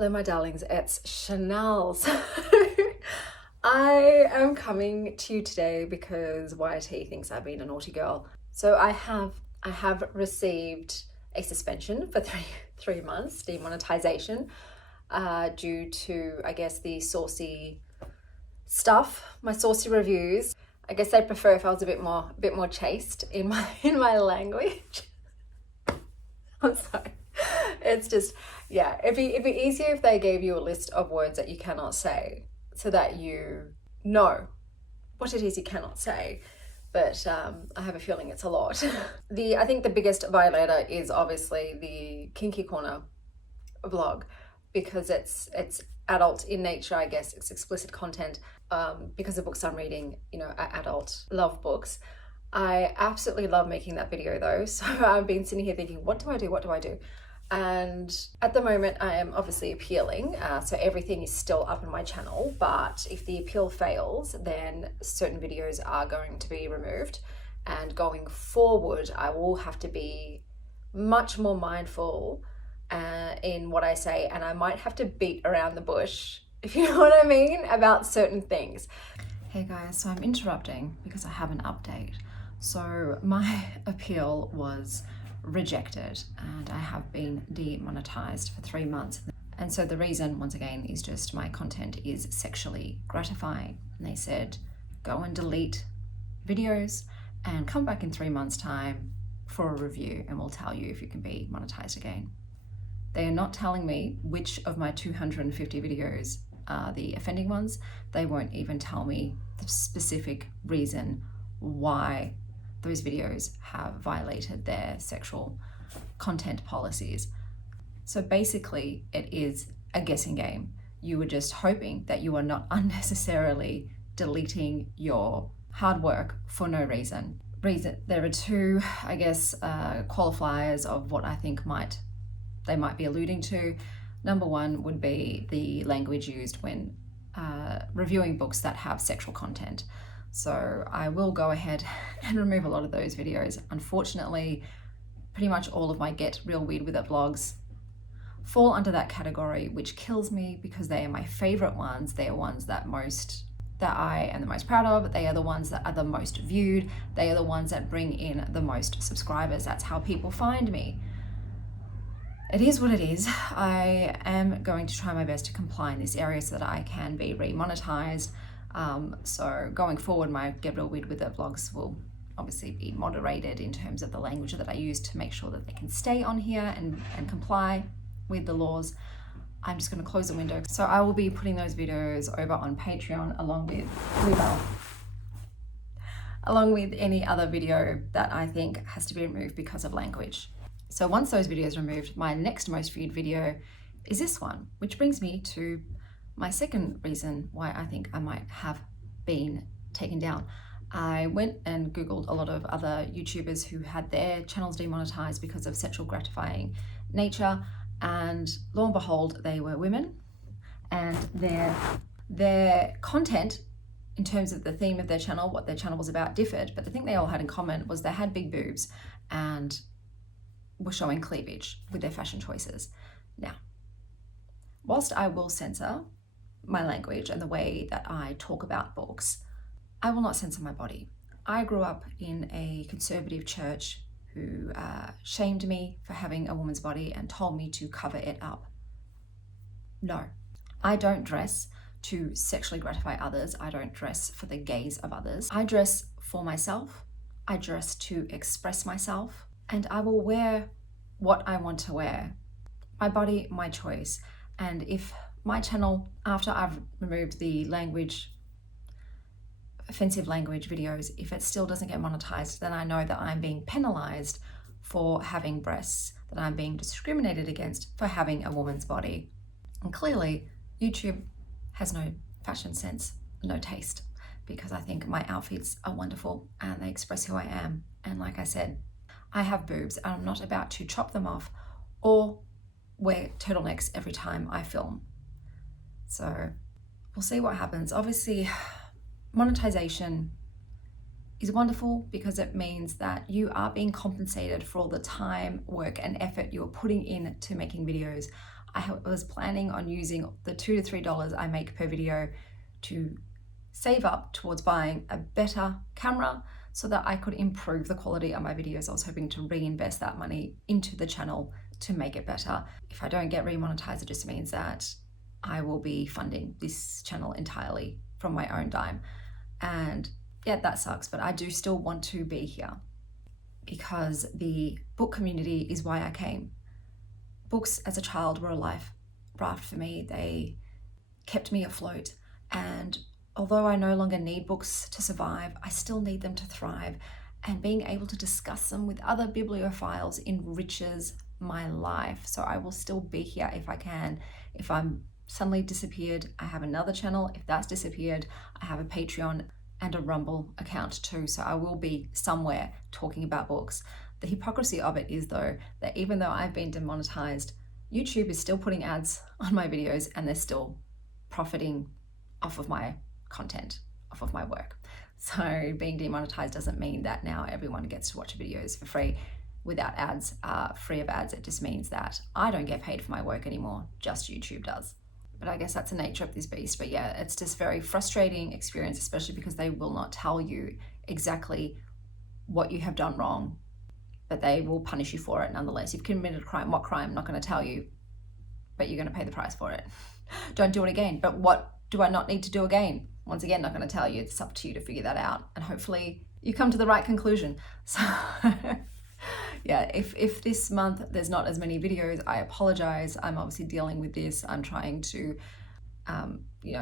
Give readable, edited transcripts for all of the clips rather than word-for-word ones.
Hello my darlings, it's Chanel. So I am coming to you today because YT thinks I've been a naughty girl. So I have received a suspension for three months, demonetisation, due to, I guess, the saucy stuff, my saucy reviews. I guess I'd prefer if I was a bit more chaste in my language. I'm sorry. It's just, yeah, it'd be easier if they gave you a list of words that you cannot say so that you know what it is you cannot say. But I have a feeling it's a lot. I think the biggest violator is obviously the Kinky Corner vlog, because it's adult in nature, I guess. It's explicit content because the books I'm reading, are adult love books. I absolutely love making that video though. So I've been sitting here thinking, what do I do? And at the moment I am obviously appealing, so everything is still up on my channel, but if the appeal fails, then certain videos are going to be removed. And going forward, I will have to be much more mindful in what I say, and I might have to beat around the bush, if you know what I mean, about certain things. Hey guys, so I'm interrupting because I have an update. So my appeal was rejected and I have been demonetized for 3 months. And so the reason, once again, is just my content is sexually gratifying. And they said, go and delete videos and come back in 3 months' time for a review and we'll tell you if you can be monetized again. They are not telling me which of my 250 videos are the offending ones. They won't even tell me the specific reason why those videos have violated their sexual content policies. So basically it is a guessing game. You were just hoping that you are not unnecessarily deleting your hard work for no reason. There are two, I guess, qualifiers of what I think they might be alluding to. Number one would be the language used when reviewing books that have sexual content. So I will go ahead and remove a lot of those videos. Unfortunately, pretty much all of my Get Real Weird With It vlogs fall under that category, which kills me because they are my favorite ones. They are ones that I am the most proud of. They are the ones that are the most viewed. They are the ones that bring in the most subscribers. That's how people find me. It is what it is. I am going to try my best to comply in this area so that I can be remonetized. So going forward, my Get Real Weird With It vlogs will obviously be moderated in terms of the language that I use to make sure that they can stay on here and comply with the laws. I'm just going to close the window. So I will be putting those videos over on Patreon along with any other video that I think has to be removed because of language. So once those videos are removed, my next most viewed video is this one, which brings me to my second reason why I think I might have been taken down. I went and Googled a lot of other YouTubers who had their channels demonetized because of sexual gratifying nature, and lo and behold, they were women, and their content in terms of the theme of their channel, what their channel was about, differed, but the thing they all had in common was they had big boobs and were showing cleavage with their fashion choices. Now, whilst I will censor my language and the way that I talk about books, I will not censor my body. I grew up in a conservative church who shamed me for having a woman's body and told me to cover it up. No, I don't dress to sexually gratify others. I don't dress for the gaze of others. I dress for myself. I dress to express myself, and I will wear what I want to wear. My body, my choice. And if my channel, after I've removed the offensive language videos, if it still doesn't get monetized, then I know that I'm being penalized for having breasts, that I'm being discriminated against for having a woman's body. And clearly, YouTube has no fashion sense, no taste, because I think my outfits are wonderful and they express who I am. And like I said, I have boobs and I'm not about to chop them off or wear turtlenecks every time I film. So we'll see what happens. Obviously, monetization is wonderful because it means that you are being compensated for all the time, work, and effort you're putting in to making videos. I was planning on using the $2 to $3 I make per video to save up towards buying a better camera so that I could improve the quality of my videos. I was hoping to reinvest that money into the channel to make it better. If I don't get remonetized, it just means that I will be funding this channel entirely from my own dime. And yeah, that sucks, but I do still want to be here because the book community is why I came. Books as a child were a life raft for me. They kept me afloat. And although I no longer need books to survive, I still need them to thrive. And being able to discuss them with other bibliophiles enriches my life. So I will still be here if I can. If I'm suddenly disappeared, I have another channel. If that's disappeared, I have a Patreon and a Rumble account too. So I will be somewhere talking about books. The hypocrisy of it is though, that even though I've been demonetized, YouTube is still putting ads on my videos and they're still profiting off of my content, off of my work. So being demonetized doesn't mean that now everyone gets to watch videos for free without ads, free of ads. It just means that I don't get paid for my work anymore, just YouTube does. But I guess that's the nature of this beast. But yeah, it's just very frustrating experience, especially because they will not tell you exactly what you have done wrong, but they will punish you for it nonetheless. You've committed a crime. What crime? I'm not going to tell you, but you're going to pay the price for it. Don't do it again. But what do I not need to do again? Once again, not going to tell you. It's up to you to figure that out. And hopefully you come to the right conclusion. So yeah, if this month there's not as many videos, I apologize. I'm obviously dealing with this. I'm trying to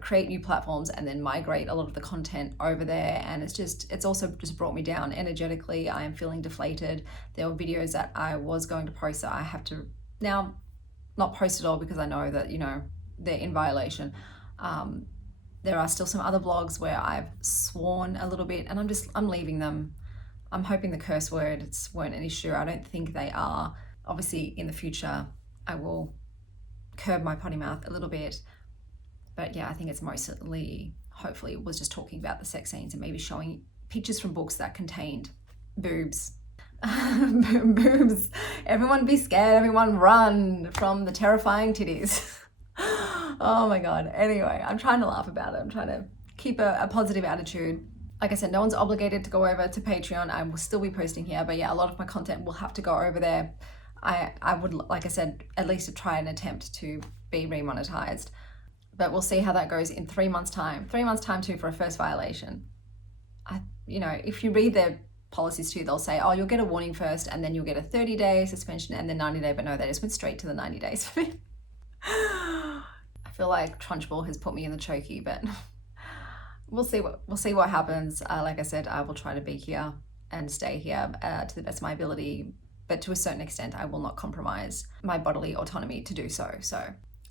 create new platforms and then migrate a lot of the content over there. And it's also just brought me down energetically. I am feeling deflated. There were videos that I was going to post that I have to now not post at all because I know that, they're in violation. There are still some other blogs where I've sworn a little bit and I'm leaving them. I'm hoping the curse words weren't an issue. I don't think they are. Obviously in the future, I will curb my potty mouth a little bit. But yeah, I think it's mostly, hopefully, was just talking about the sex scenes and maybe showing pictures from books that contained boobs. Boobs. Everyone be scared. Everyone run from the terrifying titties. Oh my God. Anyway, I'm trying to laugh about it. I'm trying to keep a positive attitude. Like I said, no one's obligated to go over to Patreon. I will still be posting here. But yeah, a lot of my content will have to go over there. I would, like I said, at least try and attempt to be remonetized. But we'll see how that goes in 3 months' time. 3 months' time too for a first violation. If you read their policies too, they'll say, oh, you'll get a warning first and then you'll get a 30-day suspension and then 90-day. But no, they just went straight to the 90 days for me. I feel like Trunchbull has put me in the chokey, but we'll see what happens. Like I said, I will try to be here and stay here to the best of my ability. But to a certain extent, I will not compromise my bodily autonomy to do so. So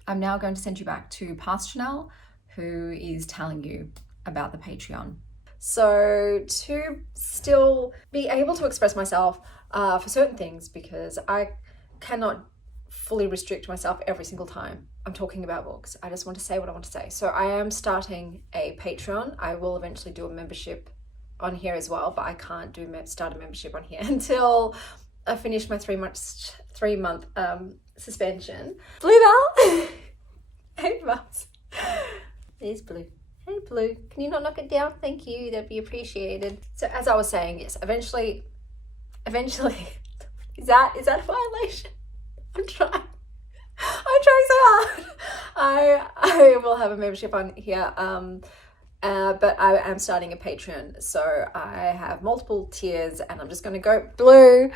I'm now going to send you back to Past Chanel, who is telling you about the Patreon. So to still be able to express myself for certain things, because I cannot fully restrict myself every single time I'm talking about books. I just want to say what I want to say. So I am starting a Patreon. I will eventually do a membership on here as well, but I can't start a membership on here until I finish my 3 month suspension. Bluebell! Hey, Buzz. There's Blue. Hey, Blue. Can you not knock it down? Thank you. That'd be appreciated. So as I was saying, yes, eventually, is that a violation? I'm trying so hard. I will have a membership on here, but I am starting a Patreon. So I have multiple tiers and I'm just going to go Blue.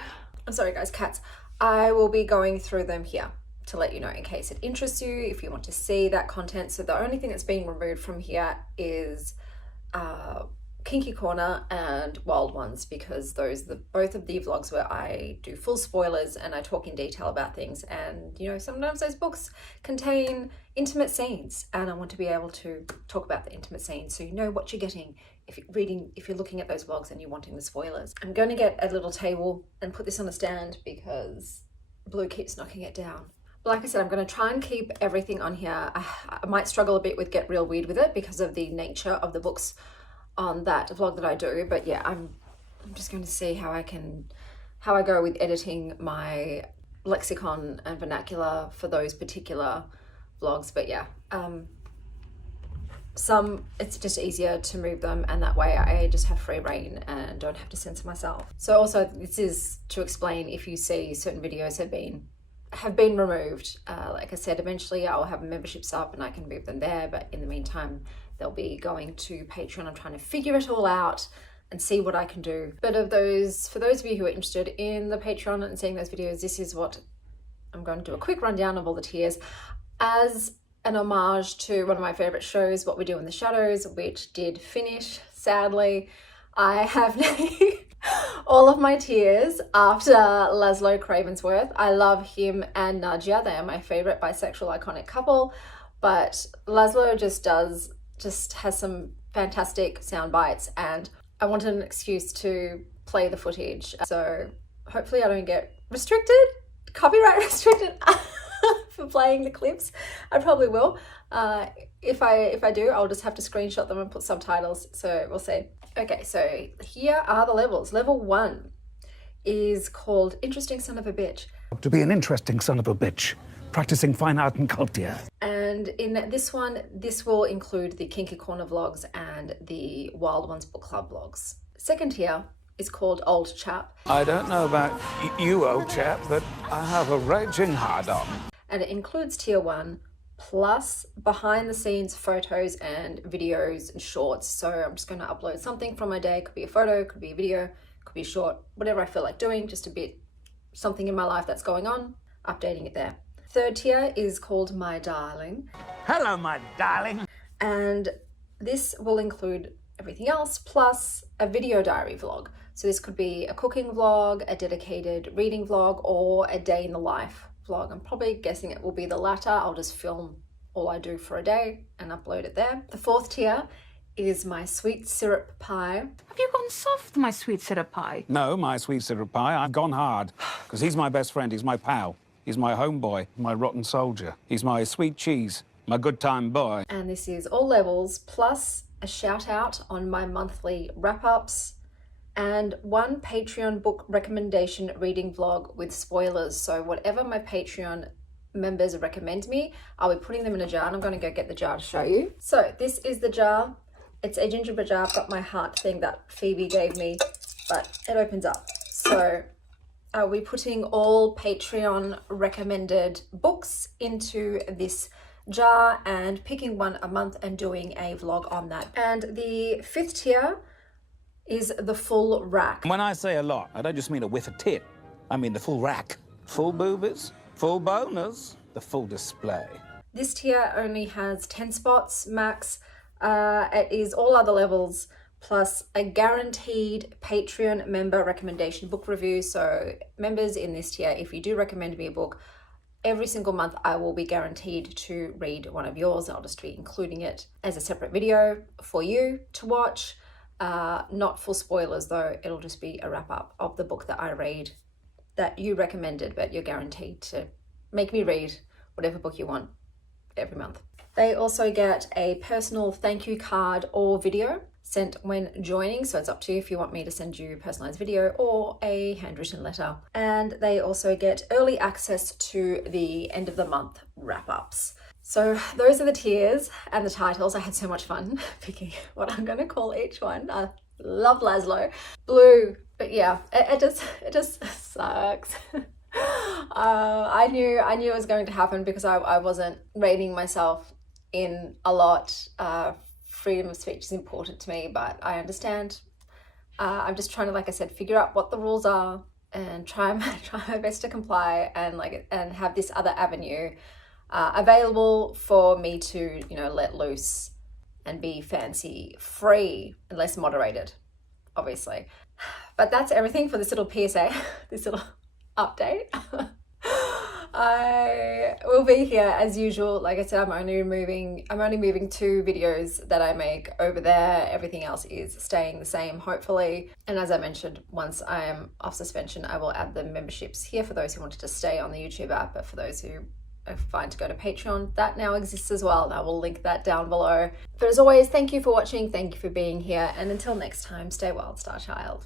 I'm sorry guys, cats. I will be going through them here to let you know in case it interests you, if you want to see that content. So the only thing that's being removed from here is Kinky Corner and Wild Ones, because those are both of the vlogs where I do full spoilers and I talk in detail about things. And sometimes those books contain intimate scenes and I want to be able to talk about the intimate scenes so you know what you're getting if you're looking at those vlogs and you're wanting the spoilers. I'm going to get a little table and put this on a stand because Blue keeps knocking it down. But like I said, I'm going to try and keep everything on here. I might struggle a bit with Get Real Weird with it because of the nature of the books on that vlog that I do. But yeah, I'm just going to see how I go with editing my lexicon and vernacular for those particular vlogs, but yeah, some it's just easier to move them, and that way I just have free reign and don't have to censor myself. So also this is to explain if you see certain videos have been removed. Like I said, eventually I'll have memberships up and I can move them there, but in the meantime they'll be going to Patreon. I'm trying to figure it all out and see what I can do. But for those of you who are interested in the Patreon and seeing those videos, this is what I'm going to do: a quick rundown of all the tiers as an homage to one of my favorite shows, What We Do in the Shadows, which did finish, sadly. I have named all of my tiers after Laszlo Cravensworth. I love him and Nadia. They are my favorite bisexual iconic couple, but Laszlo just has some fantastic sound bites, and I wanted an excuse to play the footage. So hopefully I don't get copyright restricted for playing the clips. I probably will. If I do, I'll just have to screenshot them and put subtitles, so we'll see. Okay, so here are the levels. Level 1 is called Interesting Son of a Bitch. To be an interesting son of a bitch, practicing fine art and culture. And in this one, this will include the Kinky Corner vlogs and the Wild Ones Book Club vlogs. Second tier is called Old Chap. I don't know about you, old chap, but I have a raging hard-on. And it includes tier 1 plus behind the scenes photos and videos and shorts. So I'm just going to upload something from my day. Could be a photo, could be a video, could be a short, whatever I feel like doing, just a bit something in my life that's going on, updating it there. Third tier is called My Darling. Hello, my darling. And this will include everything else plus a video diary vlog. So this could be a cooking vlog, a dedicated reading vlog, or a day in the life vlog. I'm probably guessing it will be the latter. I'll just film all I do for a day and upload it there. The fourth tier is my sweet syrup pie. Have you gone soft, my sweet syrup pie? No, my sweet syrup pie, I've gone hard. Because he's my best friend, he's my pal. He's my homeboy, my rotten soldier. He's my sweet cheese, my good time boy. And this is all levels, plus a shout out on my monthly wrap-ups and one Patreon book recommendation reading vlog with spoilers. So whatever my Patreon members recommend me, I'll be putting them in a jar, and I'm going to go get the jar to show you. So this is the jar. It's a gingerbread jar. I've got my heart thing that Phoebe gave me, but it opens up. So I'll be putting all Patreon recommended books into this jar and picking one a month and doing a vlog on that. And the fifth tier is the full rack. When I say a lot, I don't just mean a whiff of tit. I mean the full rack. Full boobies, full boners, the full display. This tier only has 10 spots max. It is all other levels plus a guaranteed Patreon member recommendation book review. So members in this tier, if you do recommend me a book, every single month I will be guaranteed to read one of yours. I'll just be including it as a separate video for you to watch. Not full spoilers though, it'll just be a wrap up of the book that I read that you recommended, but you're guaranteed to make me read whatever book you want every month. They also get a personal thank you card or video sent when joining, so it's up to you if you want me to send you a personalized video or a handwritten letter. And they also get early access to the end of the month wrap-ups. So those are the tiers and the titles. I had so much fun picking what I'm going to call each one. I love Laszlo. Blue, but yeah, it just sucks. I knew it was going to happen because I wasn't rating myself in a lot. Freedom of speech is important to me, but I understand. I'm just trying to, like I said, figure out what the rules are and try my best to comply and have this other avenue available for me to, let loose and be fancy free and less moderated, obviously. But that's everything for this little PSA, this little update. I will be here as usual. Like I said, I'm only moving 2 videos that I make over there. Everything else is staying the same, hopefully. And as I mentioned, once I am off suspension, I will add the memberships here for those who wanted to stay on the YouTube app, but for those who are fine to go to Patreon, that now exists as well, and I will link that down below. But as always, thank you for watching, thank you for being here, and until next time, stay wild, Star Child.